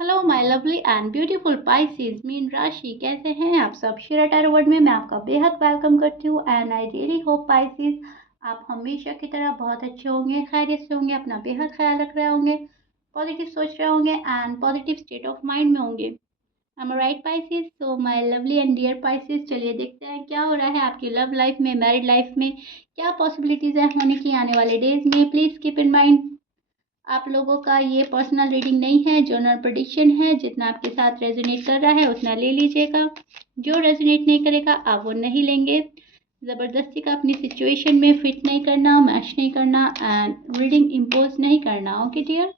Hello my lovely and beautiful Pisces mean राशि, कैसे हैं आप सब। शेरा टैरो वर्ड में मैं आपका बेहद वेलकम करती हूँ and I really hope Pisces आप हमेशा की तरह बहुत अच्छे होंगे, खैरियत से होंगे, अपना बेहद ख्याल रख रहे होंगे, पॉजिटिव सोच रहे होंगे and positive state of mind में होंगे। Am right Pisces? So my lovely and dear Pisces, चलिए देखते हैं क्या हो रहा है आपकी लव लाइफ में, मैरिड लाइफ में, क्या पॉसिबिलिटीज़ है होने की आने वाले डेज में। प्लीज़ कीप इन माइंड आप लोगों का ये पर्सनल रीडिंग नहीं है, जनरल प्रेडिक्शन है। जितना आपके साथ रेजोनेट कर रहा है उतना ले लीजिएगा, जो रेजोनेट नहीं करेगा आप वो नहीं लेंगे। ज़बरदस्ती का अपनी सिचुएशन में फिट नहीं करना, मैच नहीं करना एंड रीडिंग इम्पोज नहीं करना। ओके डियर,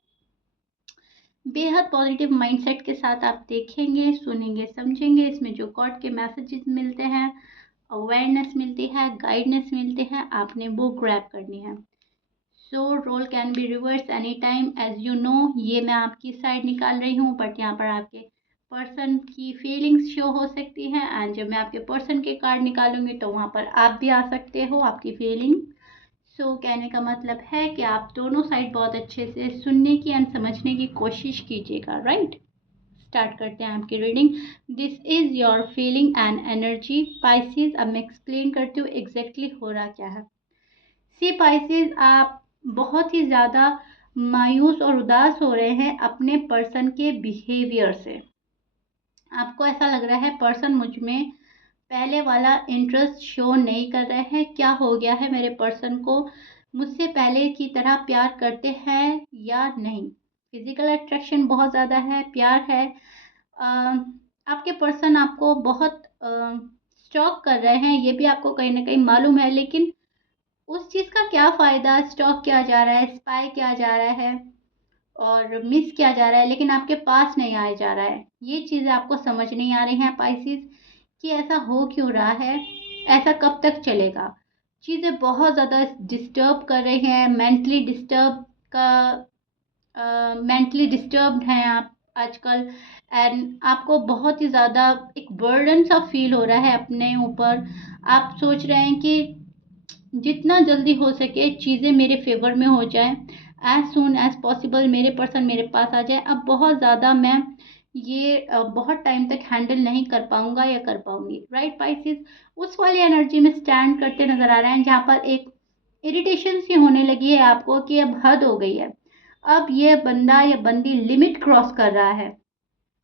बेहद पॉजिटिव माइंडसेट के साथ आप देखेंगे, सुनेंगे, समझेंगे। इसमें जो गॉड के मैसेजेस मिलते हैं, अवेयरनेस मिलती है, गाइडनेस मिलते हैं, आपने वो ग्रैब करनी है। So role can be reverse any time as you know. ये मैं आपकी साइड निकाल रही हूँ, बट यहाँ पर आपके पर्सन की फीलिंग्स शो हो सकती हैं एंड जब मैं आपके पर्सन के कार्ड निकालूंगी तो वहाँ पर आप भी आ सकते हो, आपकी फीलिंग। सो कहने का मतलब है कि आप दोनों साइड बहुत अच्छे से सुनने की एंड समझने की कोशिश कीजिएगा। राइट, स्टार्ट करते हैं आपकी reading. This is your feeling and energy Pisces. अब मैं एक्सप्लेन करती हूँ एग्जैक्टली हो रहा क्या है। सी पाइसेस, आप बहुत ही ज़्यादा मायूस और उदास हो रहे हैं अपने पर्सन के बिहेवियर से। आपको ऐसा लग रहा है पर्सन मुझ में पहले वाला इंटरेस्ट शो नहीं कर रहे हैं। क्या हो गया है, मेरे पर्सन को मुझसे पहले की तरह प्यार करते हैं या नहीं। फिजिकल अट्रैक्शन बहुत ज़्यादा है, प्यार है। आपके पर्सन आपको बहुत स्टॉक कर रहे हैं, ये भी आपको कहीं ना कहीं मालूम है, लेकिन उस चीज़ का क्या फ़ायदा। स्टॉक किया जा रहा है, स्पाई किया जा रहा है और मिस किया जा रहा है, लेकिन आपके पास नहीं आया जा रहा है। ये चीज़ें आपको समझ नहीं आ रही हैं पाइसेस कि ऐसा हो क्यों रहा है, ऐसा कब तक चलेगा। चीज़ें बहुत ज़्यादा डिस्टर्ब कर रही हैं, मेंटली डिस्टर्ब का मेंटली डिस्टर्ब्ड हैं आप आजकल एंड आपको बहुत ही ज़्यादा एक बर्डन सा फील हो रहा है अपने ऊपर। आप सोच रहे हैं कि जितना जल्दी हो सके चीज़ें मेरे फेवर में हो जाए, एज सुन एज पॉसिबल मेरे पर्सन मेरे पास आ जाए। अब बहुत ज़्यादा मैं ये बहुत टाइम तक हैंडल नहीं कर पाऊंगा या कर पाऊंगी। राइट पाइसेस, उस वाली एनर्जी में स्टैंड करते नजर आ रहे हैं जहाँ पर एक इरिटेशन सी होने लगी है आपको कि अब हद हो गई है। अब ये बंदा या बंदी लिमिट क्रॉस कर रहा है।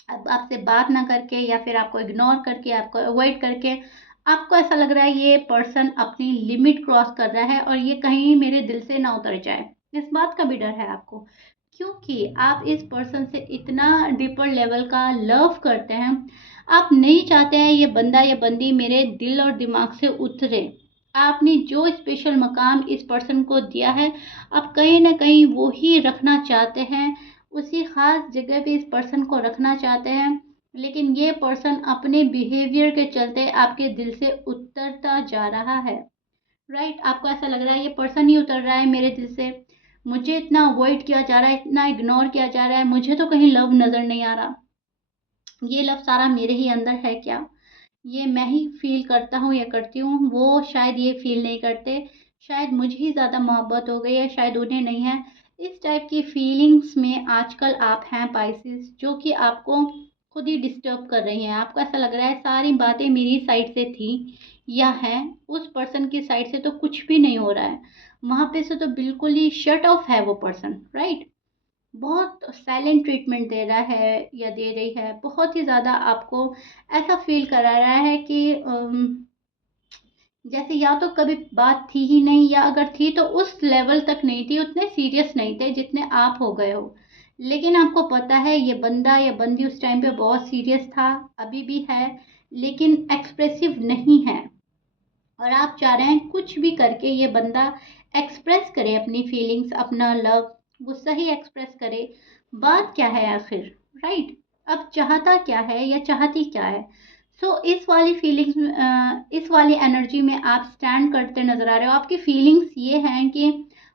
अब आपसे बात ना करके या फिर आपको इग्नोर करके, आपको अवॉइड करके, आपको ऐसा लग रहा है ये पर्सन अपनी लिमिट क्रॉस कर रहा है और ये कहीं मेरे दिल से ना उतर जाए। इस बात का भी डर है आपको, क्योंकि आप इस पर्सन से इतना डीपर लेवल का लव करते हैं। आप नहीं चाहते हैं ये बंदा या बंदी मेरे दिल और दिमाग से उतरे। आपने जो स्पेशल मकाम इस पर्सन को दिया है, आप कहीं ना कहीं वो ही रखना चाहते हैं, उसी खास जगह पे इस पर्सन को रखना चाहते हैं। लेकिन ये पर्सन अपने बिहेवियर के चलते आपके दिल से उतरता जा रहा है। राइट, आपको ऐसा लग रहा है ये पर्सन ही उतर रहा है मेरे दिल से, मुझे इतना अवॉइड किया जा रहा है, इतना इग्नोर किया जा रहा है, मुझे तो कहीं लव नज़र नहीं आ रहा। ये लव सारा मेरे ही अंदर है क्या, ये मैं ही फील करता हूँ या करती हूँ, वो शायद ये फील नहीं करते। शायद मुझे ही ज़्यादा मोहब्बत हो गई है, शायद उन्हें नहीं है। इस टाइप की फीलिंग्स में आजकल आप हैं पाइसेस, जो कि आपको खुद ही डिस्टर्ब कर रही हैं। आपको ऐसा लग रहा है सारी बातें मेरी साइड से थी या हैं, उस पर्सन की साइड से तो कुछ भी नहीं हो रहा है। वहाँ पे से तो बिल्कुल ही शट ऑफ है वो पर्सन। राइट, बहुत साइलेंट ट्रीटमेंट दे रहा है या दे रही है, बहुत ही ज़्यादा आपको ऐसा फील करा रहा है कि जैसे या तो कभी बात थी ही नहीं, या अगर थी तो उस लेवल तक नहीं थी, उतने सीरियस नहीं थे जितने आप हो गए हो। लेकिन आपको पता है ये बंदा या बंदी उस टाइम पे बहुत सीरियस था, अभी भी है, लेकिन एक्सप्रेसिव नहीं है। और आप चाह रहे हैं कुछ भी करके ये बंदा एक्सप्रेस करे अपनी फीलिंग्स, अपना लव गुस्सा ही एक्सप्रेस करे। बात क्या है आखिर। राइट, अब चाहता क्या है या चाहती क्या है। सो इस वाली फीलिंग्स, इस वाली एनर्जी में आप स्टैंड करते नजर आ रहे हो। आपकी फीलिंग्स ये हैं कि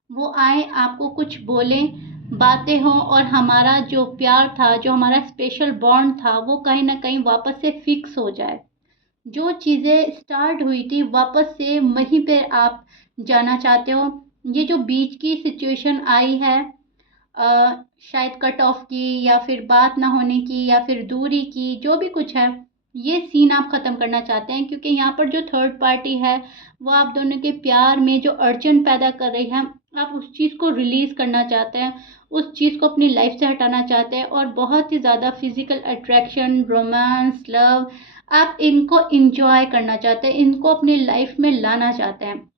वो आए, आपको कुछ बोलें, बातें हों, और हमारा जो प्यार था, जो हमारा स्पेशल बॉन्ड था, वो कहीं ना कहीं वापस से फिक्स हो जाए। जो चीज़ें स्टार्ट हुई थी वापस से वहीं पे आप जाना चाहते हो। ये जो बीच की सिचुएशन आई है, शायद कट ऑफ की, या फिर बात ना होने की, या फिर दूरी की, जो भी कुछ है, ये सीन आप ख़त्म करना चाहते हैं, क्योंकि यहाँ पर जो थर्ड पार्टी है वो आप दोनों के प्यार में जो अड़चन पैदा कर रही है, आप उस चीज़ को रिलीज़ करना चाहते हैं, उस चीज़ को अपनी लाइफ से हटाना चाहते हैं, और बहुत ही ज़्यादा फिजिकल अट्रैक्शन, रोमांस, लव, आप इनको इंजॉय करना चाहते हैं, इनको अपनी लाइफ में लाना चाहते हैं।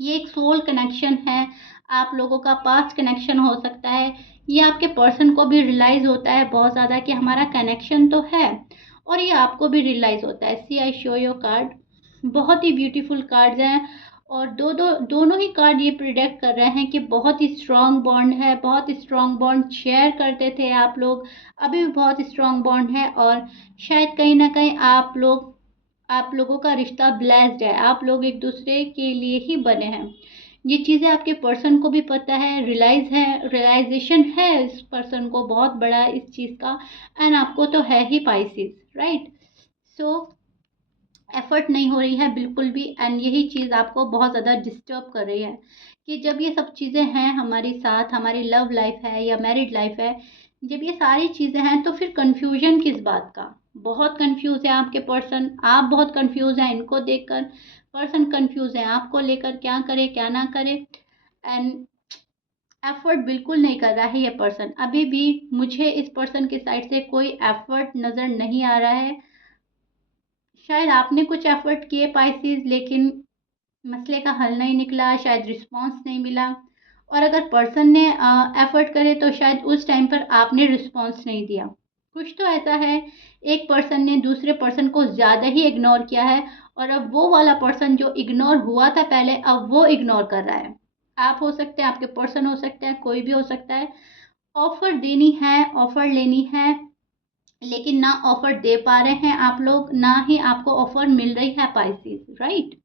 ये एक सोल कनेक्शन है, आप लोगों का पास्ट कनेक्शन हो सकता है। ये आपके पर्सन को भी रियलाइज़ होता है बहुत ज़्यादा कि हमारा कनेक्शन तो है, और ये आपको भी रियलाइज़ होता है। सी आई शो योर कार्ड, बहुत ही ब्यूटीफुल कार्ड्स हैं, और दोनों ही कार्ड ये प्रिडिक्ट कर रहे हैं कि बहुत ही स्ट्रॉन्ग बॉन्ड है, बहुत स्ट्रॉन्ग बॉन्ड शेयर करते थे आप लोग, अभी भी बहुत स्ट्रॉन्ग बॉन्ड है, और शायद कहीं ना कहीं आप लोगों का रिश्ता ब्लेस्ड है, आप लोग एक दूसरे के लिए ही बने हैं। ये चीज़ें आपके पर्सन को भी पता है, रियलाइजेशन है इस पर्सन को बहुत बड़ा इस चीज़ का, एंड आपको तो है ही पाइसिस, राइट। सो एफर्ट नहीं हो रही है बिल्कुल भी, एंड यही चीज़ आपको बहुत ज़्यादा डिस्टर्ब कर रही है कि जब ये सब चीज़ें हैं हमारे साथ, हमारी लव लाइफ है या मैरिड लाइफ है, जब ये सारी चीज़ें हैं तो फिर कंफ्यूजन किस बात का। बहुत कंफ्यूज है आपके पर्सन, आप बहुत कंफ्यूज हैं इनको देखकर, पर्सन कंफ्यूज है आपको लेकर, क्या करे क्या ना करे, एंड एफर्ट बिल्कुल नहीं कर रहा है ये पर्सन। अभी भी मुझे इस पर्सन की साइड से कोई एफर्ट नज़र नहीं आ रहा है। शायद आपने कुछ एफर्ट किए पाइसिस, लेकिन मसले का हल नहीं निकला, शायद रिस्पॉन्स नहीं मिला, और अगर पर्सन ने एफर्ट करे तो शायद उस टाइम पर आपने रिस्पॉन्स नहीं दिया। कुछ तो ऐसा है, एक पर्सन ने दूसरे पर्सन को ज़्यादा ही इग्नोर किया है, और अब वो वाला पर्सन जो इग्नोर हुआ था पहले, अब वो इग्नोर कर रहा है। आप हो सकते हैं, आपके पर्सन हो सकते हैं, कोई भी हो सकता है। ऑफर देनी है, ऑफर लेनी है, लेकिन ना ऑफर दे पा रहे हैं आप लोग, ना ही आपको ऑफर मिल रही है पाइसेस, राइट।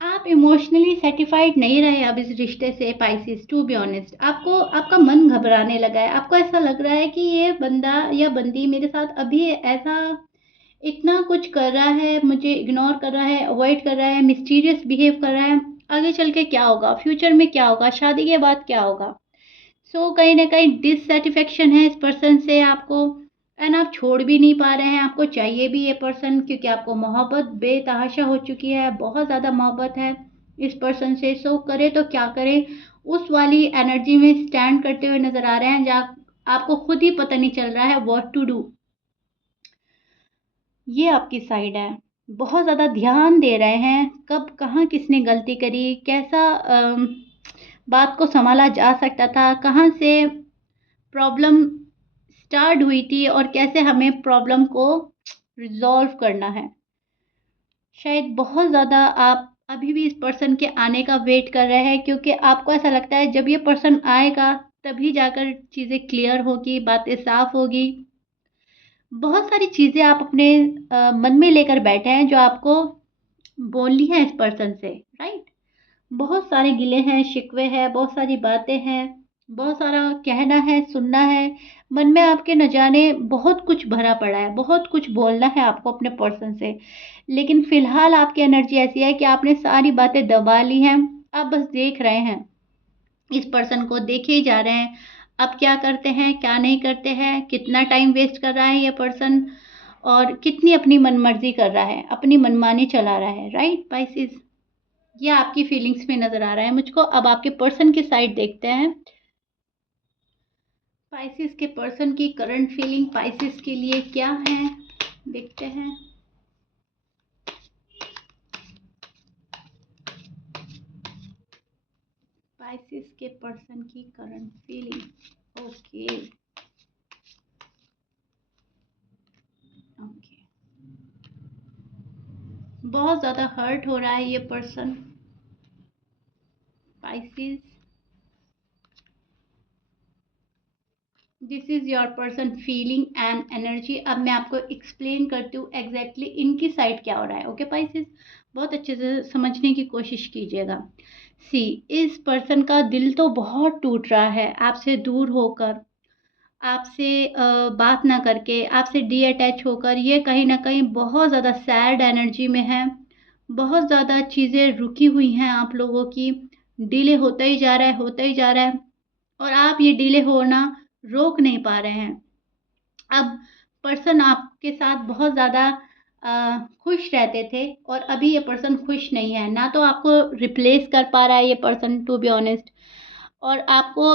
आप इमोशनली सेटिस्फाइड नहीं रहे अब इस रिश्ते से पाइसेस, टू बी ऑनेस्ट। आपको आपका मन घबराने लगा है, आपको ऐसा लग रहा है कि ये बंदा या बंदी मेरे साथ अभी ऐसा इतना कुछ कर रहा है, मुझे इग्नोर कर रहा है, अवॉइड कर रहा है, मिस्टीरियस बिहेव कर रहा है, आगे चल के क्या होगा, फ्यूचर में क्या होगा, शादी के बाद क्या होगा। सो कहीं ना कहीं डिससेटिस्फेक्शन है इस पर्सन से आपको, एंड आप छोड़ भी नहीं पा रहे हैं, आपको चाहिए भी ये पर्सन, क्योंकि आपको मोहब्बत बेतहाशा हो चुकी है, बहुत ज़्यादा मोहब्बत है इस पर्सन से। सो करे तो क्या करे, उस वाली एनर्जी में स्टैंड करते हुए नज़र आ रहे हैं जहाँ आपको खुद ही पता नहीं चल रहा है व्हाट टू डू। ये आपकी साइड है, बहुत ज़्यादा ध्यान दे रहे हैं कब कहाँ किसने गलती करी, कैसा बात को संभाला जा सकता था, कहाँ से प्रॉब्लम स्टार्ट हुई थी, और कैसे हमें प्रॉब्लम को रिजॉल्व करना है। शायद बहुत ज़्यादा आप अभी भी इस पर्सन के आने का वेट कर रहे हैं, क्योंकि आपको ऐसा लगता है जब ये पर्सन आएगा तभी जाकर चीज़ें क्लियर होगी, बातें साफ होगी। बहुत सारी चीज़ें आप अपने मन में लेकर बैठे हैं जो आपको बोलनी है इस पर्सन से, राइट। बहुत सारे गिले हैं, शिकवे हैं, बहुत सारी बातें हैं, बहुत सारा कहना है, सुनना है। मन में आपके न जाने बहुत कुछ भरा पड़ा है, बहुत कुछ बोलना है आपको अपने पर्सन से, लेकिन फ़िलहाल आपकी एनर्जी ऐसी है कि आपने सारी बातें दबा ली हैं। आप बस देख रहे हैं, इस पर्सन को देखे ही जा रहे हैं। अब क्या करते हैं, क्या नहीं करते हैं, कितना टाइम वेस्ट कर रहा है ये पर्सन, और कितनी अपनी मनमर्जी कर रहा है, अपनी मनमानी चला रहा है, राइट पाइसेस। ये आपकी फीलिंग्स में नज़र आ रहा है मुझको। अब आपके पर्सन की साइड देखते हैं, पाइसेस के पर्सन की करंट फीलिंग पाइसेस के लिए क्या है, देखते हैं। पाइसेस के पर्सन की करंट फीलिंग, ओके ओके। बहुत ज़्यादा हर्ट हो रहा है ये person Pisces. This is your person feeling and energy. अब मैं आपको एक्सप्लेन करती हूँ एग्जैक्टली इनकी साइड क्या हो रहा है, ओके पाइसेस। बहुत अच्छे से समझने की कोशिश कीजिएगा। सी, इस पर्सन का दिल तो बहुत टूट रहा है आपसे दूर होकर, आपसे बात ना करके, आपसे डी अटैच होकर। ये कहीं ना कहीं बहुत ज़्यादा सैड एनर्जी में है, बहुत ज़्यादा चीज़ें रुकी हुई हैं आप लोगों की, डिले होता ही जा रहा है, होता ही जा रहा है, और आप ये डिले होना रोक नहीं पा रहे हैं। अब पर्सन आपके साथ बहुत ज़्यादा खुश रहते थे और अभी ये पर्सन खुश नहीं है, ना तो आपको रिप्लेस कर पा रहा है ये पर्सन, टू बी ऑनेस्ट, और आपको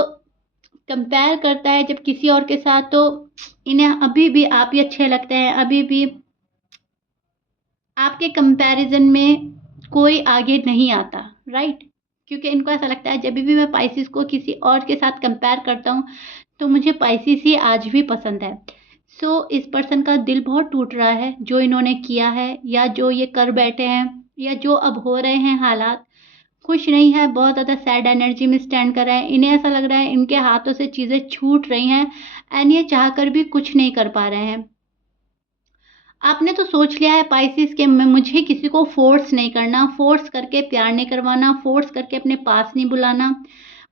कंपेयर करता है जब किसी और के साथ, तो इन्हें अभी भी आप ही अच्छे लगते हैं, अभी भी आपके कंपैरिजन में कोई आगे नहीं आता, राइट? क्योंकि इनको ऐसा लगता है जब भी मैं पाइसेस को किसी और के साथ कंपेयर करता हूँ तो मुझे पाइसेस ही आज भी पसंद है। सो इस पर्सन का दिल बहुत टूट रहा है जो इन्होंने किया है, या जो ये कर बैठे हैं, या जो अब हो रहे हैं हालात। खुश नहीं है, बहुत ज़्यादा सैड एनर्जी में स्टैंड कर रहा है। इन्हें ऐसा लग रहा है इनके हाथों से चीज़ें छूट रही हैं एंड ये चाह कर भी कुछ नहीं कर पा रहे हैं। आपने तो सोच लिया है पाइसेस के मुझे किसी को फोर्स नहीं करना, फोर्स करके प्यार नहीं करवाना, फोर्स करके अपने पास नहीं बुलाना,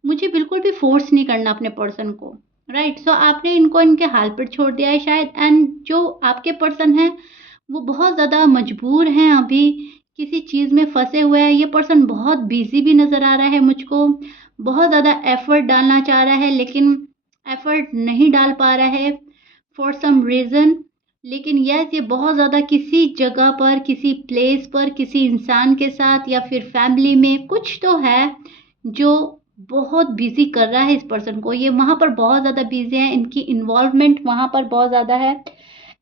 मुझे बिल्कुल भी फोर्स नहीं करना अपने पर्सन को, राइट? सो आपने इनको इनके हाल पर छोड़ दिया है शायद, एंड जो आपके पर्सन हैं वो बहुत ज़्यादा मजबूर हैं, अभी किसी चीज़ में फंसे हुए हैं। ये पर्सन बहुत बिजी भी नज़र आ रहा है मुझको, बहुत ज़्यादा एफर्ट डालना चाह रहा है लेकिन एफर्ट नहीं डाल पा रहा है फॉर सम रीज़न। लेकिन यस, ये बहुत ज़्यादा किसी जगह पर, किसी प्लेस पर, किसी इंसान के साथ या फिर फैमिली में कुछ तो है जो बहुत बिजी कर रहा है इस पर्सन को। ये वहाँ पर बहुत ज़्यादा बिजी है, इनकी इन्वॉल्वमेंट वहाँ पर बहुत ज़्यादा है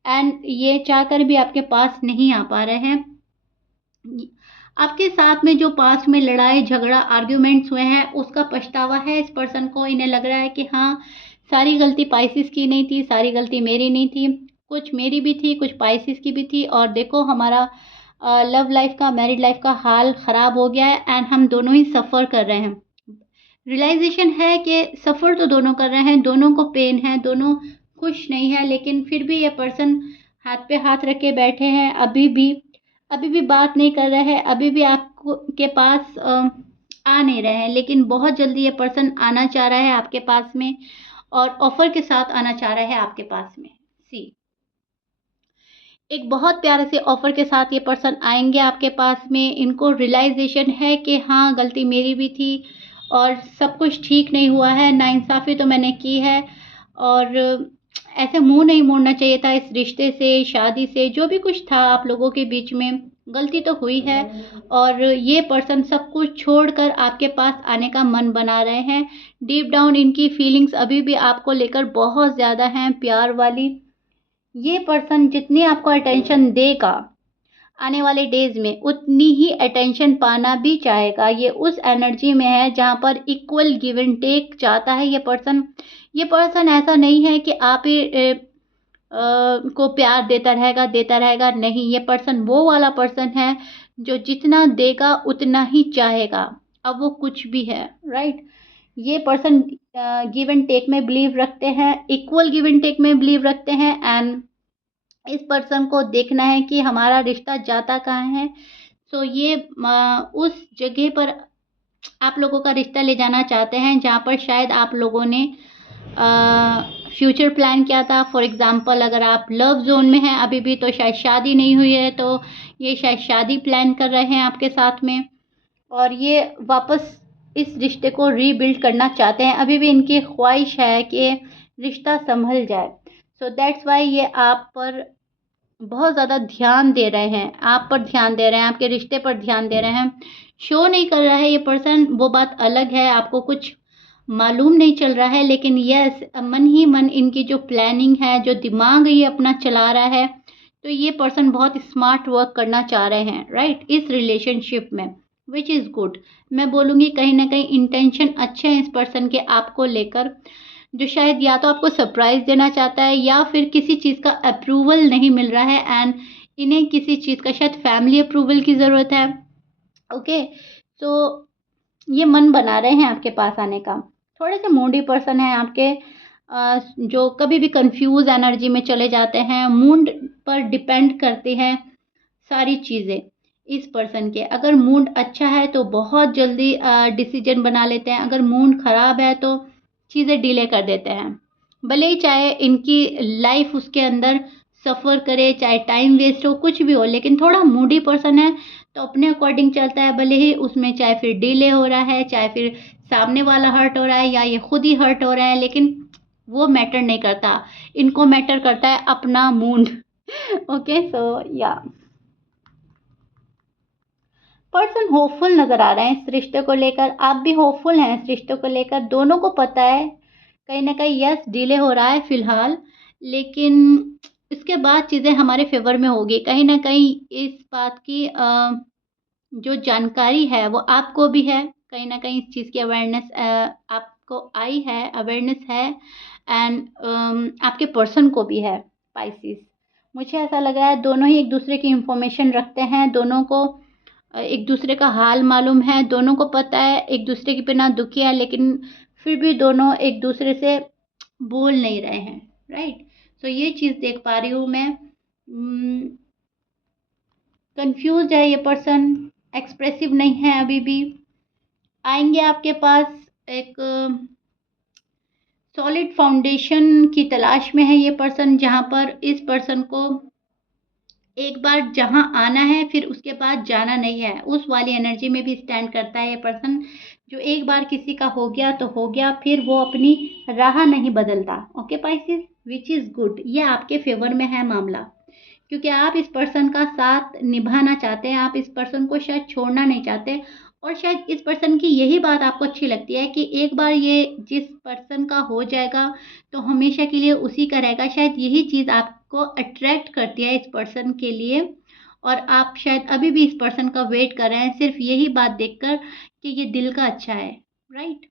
एंड ये चाहकर भी आपके पास नहीं आ पा रहे हैं। आपके साथ में जो पास्ट में लड़ाई झगड़ा आर्ग्यूमेंट्स हुए हैं उसका पछतावा है इस पर्सन को। इन्हें लग रहा है कि हाँ, सारी गलती पाइसेस की नहीं थी, सारी गलती मेरी नहीं थी, कुछ मेरी भी थी, कुछ पाइसेस की भी थी, और देखो हमारा लव लाइफ का, मैरिड लाइफ का हाल ख़राब हो गया है एंड हम दोनों ही सफ़र कर रहे हैं। रियलाइजेशन है कि सफ़र तो दोनों कर रहे हैं, दोनों को पेन है, दोनों खुश नहीं है, लेकिन फिर भी ये पर्सन हाथ पे हाथ रख के बैठे हैं, अभी भी बात नहीं कर रहे हैं, अभी भी आपको के पास आ नहीं रहे हैं। लेकिन बहुत जल्दी ये पर्सन आना चाह रहा है आपके पास में, और ऑफर के साथ आना चाह रहा है आपके पास में। सी, एक बहुत प्यारे से ऑफर के साथ ये पर्सन आएंगे आपके पास में। इनको रियलाइजेशन है कि हाँ, गलती मेरी भी थी और सब कुछ ठीक नहीं हुआ है, नाइंसाफ़ी तो मैंने की है, और ऐसे मुंह नहीं मोड़ना चाहिए था इस रिश्ते से, शादी से, जो भी कुछ था आप लोगों के बीच में, गलती तो हुई है। और ये पर्सन सब कुछ छोड़कर आपके पास आने का मन बना रहे हैं। डीप डाउन इनकी फीलिंग्स अभी भी आपको लेकर बहुत ज़्यादा हैं, प्यार वाली। ये पर्सन जितनी आपको अटेंशन देगा आने वाले डेज में, उतनी ही अटेंशन पाना भी चाहेगा। ये उस एनर्जी में है जहाँ पर इक्वल गिव एंड टेक चाहता है ये पर्सन। ये पर्सन ऐसा नहीं है कि आप ही को प्यार देता रहेगा, नहीं। ये पर्सन वो वाला पर्सन है जो जितना देगा उतना ही चाहेगा, अब वो कुछ भी है, राइट? ये पर्सन गिव एंड टेक में बिलीव रखते हैं, इक्वल गिव एंड टेक में बिलीव रखते हैं, एंड इस पर्सन को देखना है कि हमारा रिश्ता जाता कहाँ है। सो ये उस जगह पर आप लोगों का रिश्ता ले जाना चाहते हैं जहाँ पर शायद आप लोगों ने फ्यूचर प्लान किया था। फॉर एग्ज़ाम्पल, अगर आप लव जोन में हैं अभी भी, तो शायद शादी नहीं हुई है, तो ये शायद शादी प्लान कर रहे हैं आपके साथ में, और ये वापस इस रिश्ते को रीबिल्ड करना चाहते हैं। अभी भी इनकी ख्वाहिश है कि रिश्ता संभल जाए। सो दैट्स वाई ये आप पर बहुत ज़्यादा ध्यान दे रहे हैं, आप पर ध्यान दे रहे हैं, आपके रिश्ते पर ध्यान दे रहे हैं। शो नहीं कर रहा है ये पर्सन, वो बात अलग है, आपको कुछ मालूम नहीं चल रहा है, लेकिन यस, मन ही मन इनकी जो प्लानिंग है, जो दिमाग ये अपना चला रहा है, तो ये पर्सन बहुत स्मार्ट वर्क करना चाह रहे हैं, राइट, इस रिलेशनशिप में, विच इज़ गुड। मैं बोलूँगी कहीं ना कहीं इंटेंशन अच्छे हैं इस पर्सन के आपको लेकर, जो शायद या तो आपको सरप्राइज़ देना चाहता है या फिर किसी चीज़ का अप्रूवल नहीं मिल रहा है, एंड इन्हें किसी चीज़ का शायद फैमिली अप्रूवल की ज़रूरत है। ओके, तो ये मन बना रहे हैं आपके पास आने का। थोड़े से मूडी पर्सन हैं आपके, जो कभी भी कंफ्यूज एनर्जी में चले जाते हैं। मूड पर डिपेंड करती हैं सारी चीज़ें इस पर्सन के। अगर मूड अच्छा है तो बहुत जल्दी डिसीजन बना लेते हैं, अगर मूड ख़राब है तो चीज़ें डिले कर देते हैं। भले ही चाहे इनकी लाइफ उसके अंदर सफ़र करे, चाहे टाइम वेस्ट हो, कुछ भी हो, लेकिन थोड़ा मूडी पर्सन है तो अपने अकॉर्डिंग चलता है, भले ही उसमें चाहे फिर डिले हो रहा है, चाहे फिर सामने वाला हर्ट हो रहा है या ये खुद ही हर्ट हो रहा है, लेकिन वो मैटर नहीं करता। इनको मैटर करता है अपना मूड। ओके, सो या पर्सन होपफुल नजर आ रहे हैं इस रिश्ते को लेकर। आप भी होपफुल हैं इस रिश्ते को लेकर। दोनों को पता है कहीं ना कहीं यस डिले हो रहा है फिलहाल, लेकिन इसके बाद चीज़ें हमारे फेवर में होगी। कहीं ना कहीं इस बात की जो जानकारी है वो आपको भी है, कहीं ना कहीं इस चीज़ की अवेयरनेस आपको आई है, अवेयरनेस है, एंड आपके पर्सन को भी है स्पाइसेस। मुझे ऐसा लग रहा है दोनों ही एक दूसरे की इंफॉर्मेशन रखते हैं, दोनों को एक दूसरे का हाल मालूम है, दोनों को पता है एक दूसरे के बिना दुखी है, लेकिन फिर भी दोनों एक दूसरे से बोल नहीं रहे हैं, राइट। सो ये चीज़ देख पा रही हूँ मैं। कंफ्यूज है ये पर्सन, एक्सप्रेसिव नहीं है अभी भी। आएंगे आपके पास एक सॉलिड फाउंडेशन की तलाश में है ये पर्सन, जहाँ पर इस पर्सन को एक बार जहाँ आना है फिर उसके बाद जाना नहीं है, उस वाली एनर्जी में भी स्टैंड करता है ये पर्सन। जो एक बार किसी का हो गया तो हो गया, फिर वो अपनी राह नहीं बदलता। Okay Pisces, which is good. ये आपके फेवर में है मामला, क्योंकि आप इस पर्सन का साथ निभाना चाहते हैं, आप इस पर्सन को शायद छोड़ना नहीं चाहते। और शायद इस पर्सन की यही बात आपको अच्छी लगती है कि एक बार ये जिस पर्सन का हो जाएगा तो हमेशा के लिए उसी का रहेगा। शायद यही चीज़ आपको अट्रैक्ट करती है इस पर्सन के लिए, और आप शायद अभी भी इस पर्सन का वेट कर रहे हैं सिर्फ यही बात देखकर कि ये दिल का अच्छा है, राइट।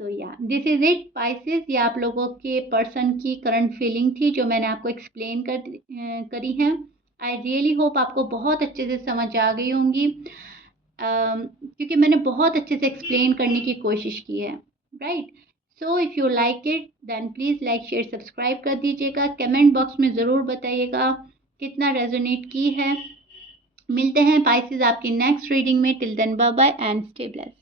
सो या दिस इज इट पाइसेस। ये आप लोगों के पर्सन की करंट फीलिंग थी जो मैंने आपको एक्सप्लेन करी है। आई रियली होप आपको बहुत अच्छे से समझ आ गई होंगी, क्योंकि मैंने बहुत अच्छे से एक्सप्लेन करने की कोशिश की है, right. So if you like it then please like share subscribe कर दीजिएगा। कमेंट बॉक्स में ज़रूर बताइएगा कितना रेजोनेट की है। मिलते हैं पाइसेस आपकी नेक्स्ट रीडिंग में। Till then bye bye and stay blessed.